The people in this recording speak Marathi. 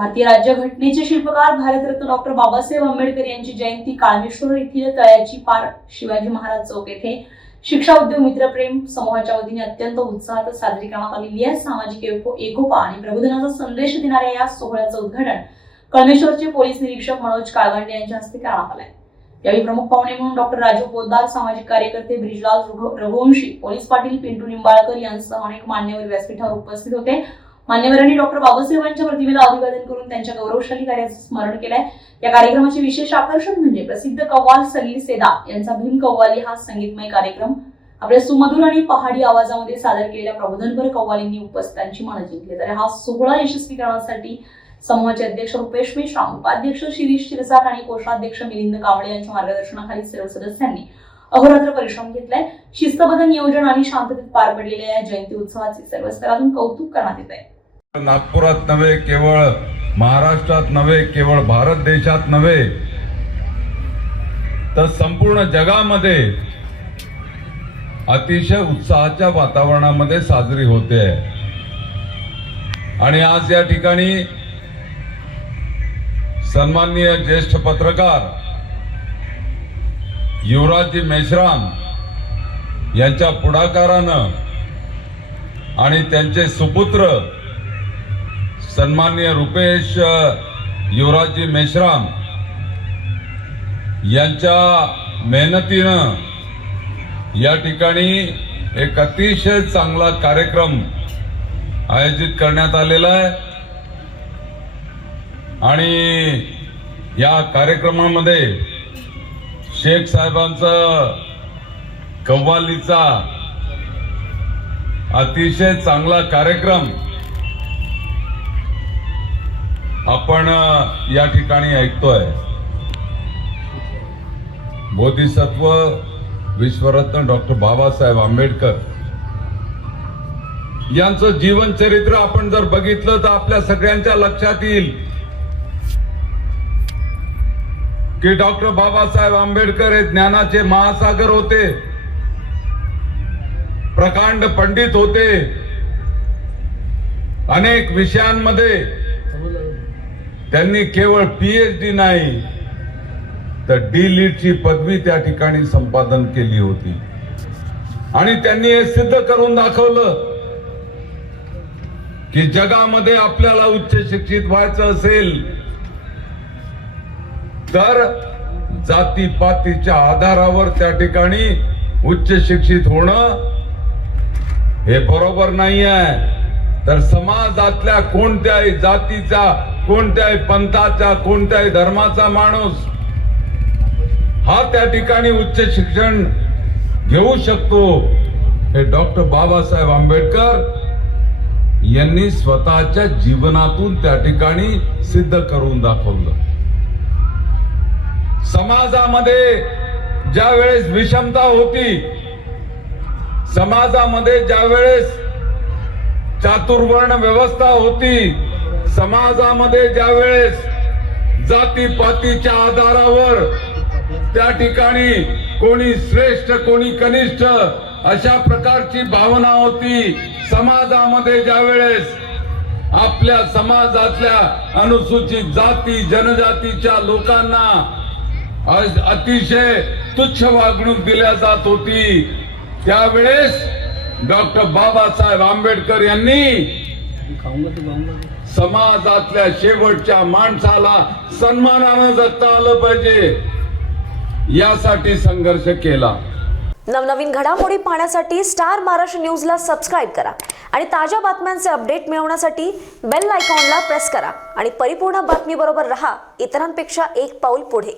भारतीय राज्यघटनेचे शिल्पकार भारतरत्न डॉक्टर बाबासाहेब आंबेडकर यांची जयंती काळमेश्वर येथील तळ्याची पार शिवाजी महाराज चौक येथे शिक्षा उद्योग मित्रप्रेम समूहाच्या वतीने अत्यंत उत्साहात साजरी करण्यात आलेली आहे। सामाजिक एकोपा आणि प्रबोधनाचा संदेश देणाऱ्या या सोहळ्याचं उद्घाटन कळमेश्वरचे पोलीस निरीक्षक मनोज काळगंडे यांच्या हस्ते करण्यात आले। यावेळी प्रमुख पाहुणे म्हणून डॉक्टर राजू पोद्दार, सामाजिक कार्यकर्ते ब्रिजलाल रघुवंशी, पोलीस पाटील पिंटू निंबाळकर यांसह अनेक मान्यवर व्यासपीठावर उपस्थित होते। मान्यवरांनी डॉक्टर बाबासाहेबांच्या प्रतिमेला अभिवादन करून त्यांच्या गौरवशाली कार्याचे स्मरण केलंय। या कार्यक्रमाचे विशेष आकर्षण म्हणजे प्रसिद्ध कव्वाल सलील सेदा यांचा भीम कव्वाली हा संगीतमय कार्यक्रम। आपल्या सुमधुर आणि पहाडी आवाजामध्ये सादर केलेल्या प्रबोधनपर कव्वालींनी उपस्थितांची मन जिंकली। तर हा सोहळा यशस्वी करण्यासाठी समूहाचे अध्यक्ष रुपेश मेश्राम, उपाध्यक्ष शिरीष शिरसाट आणि कोषाध्यक्ष मिलिंद कावळे यांच्या मार्गदर्शनाखाली सर्व सदस्यांनी अहोरात्र परिश्रम घेतलाय। शिस्तबद्ध नियोजन आणि शांततेत पार पडलेल्या या जयंती उत्सवाचे सर्व स्तरातून कौतुक करण्यात येत आहे। नागपुरात नव्हे, केवळ महाराष्ट्रात नव्हे, केवळ भारत देशात नव्हे, तर संपूर्ण जगामध्ये अतिशय उत्साहाच्या वातावरणामध्ये साजरी होते आहे। आणि आज या ठिकाणी सन्माननीय ज्येष्ठ पत्रकार युवराजजी मेश्राम यांच्या पुढाकारानं आणि त्यांचे सुपुत्र सन्माननीय रुपेश युवराजजी मेश्राम यांच्या मेहनतीनं या ठिकाणी एक अतिशय चांगला कार्यक्रम आयोजित करण्यात आलेला आहे। आणि या कार्यक्रमामध्ये शेख साहेबांचा कव्वालीचा अतिशय चांगला कार्यक्रम आपण या ठिकाणी ऐकतोय। बोधिसत्व विश्वरत्न डॉक्टर बाबासाहेब आंबेडकर यांचं जीवन चरित्र आपण जर बघितलं तर आपल्या सगळ्यांच्या लक्षात येईल की डॉक्टर बाबासाहेब आंबेडकर हे ज्ञानाचे महासागर होते, प्रकांड पंडित होते। अनेक विषयांमध्ये त्यांनी केवळ PhD नाही तर D.Litt ची पदवी त्या ठिकाणी संपादन केली होती। आणि त्यांनी हे सिद्ध करून दाखवलं की जगामध्ये आपल्याला उच्च शिक्षित व्हायचं असेल तर जातीपातीच्या आधारावर त्या ठिकाणी उच्च शिक्षित होणं हे बरोबर नाही आहे। तर समाजातल्या कोणत्याही जातीचा, कोणत्याही पंथाचा, कोणत्याही धर्माचा माणूस हा त्या ठिकाणी उच्च शिक्षण घेऊ शकतो हे डॉक्टर बाबासाहेब आंबेडकर यांनी स्वतःच्या जीवनातून त्या ठिकाणी सिद्ध करून दाखवलं। समाजामध्ये ज्या वेळेस विषमता होती, समाजामध्ये ज्या वेळेस चातुर्वर्ण व्यवस्था होती, समाजामध्ये ज्या वेळेस जातीपातीच्या आधारावर त्या ठिकाणी कोणी श्रेष्ठ कोणी कनिष्ठ अशा प्रकारची भावना होती, समाजामध्ये ज्या वेळेस आपल्या समाजातल्या अनुसूचित जाती जनजातीच्या लोकांना अतिशय तुच्छ वागणूक दिल्या जात होती, त्यावेळेस डॉक्टर बाबासाहेब आंबेडकर यांनी समाजातल्या शेवटच्या माणसाला सन्मानानं जगता आलं पाहिजे यासाठी संघर्ष केला। नवनवीन घडामोडी पाहण्यासाठी स्टार महाराष्ट्र न्यूजला सबस्क्राइब करा आणि ताज्या बातम्यांचे अपडेट मिळवण्यासाठी बेल आयकॉनला प्रेस करा आणि परिपूर्ण बातमी बरोबर रहा, इतरांपेक्षा एक पाऊल पुढे।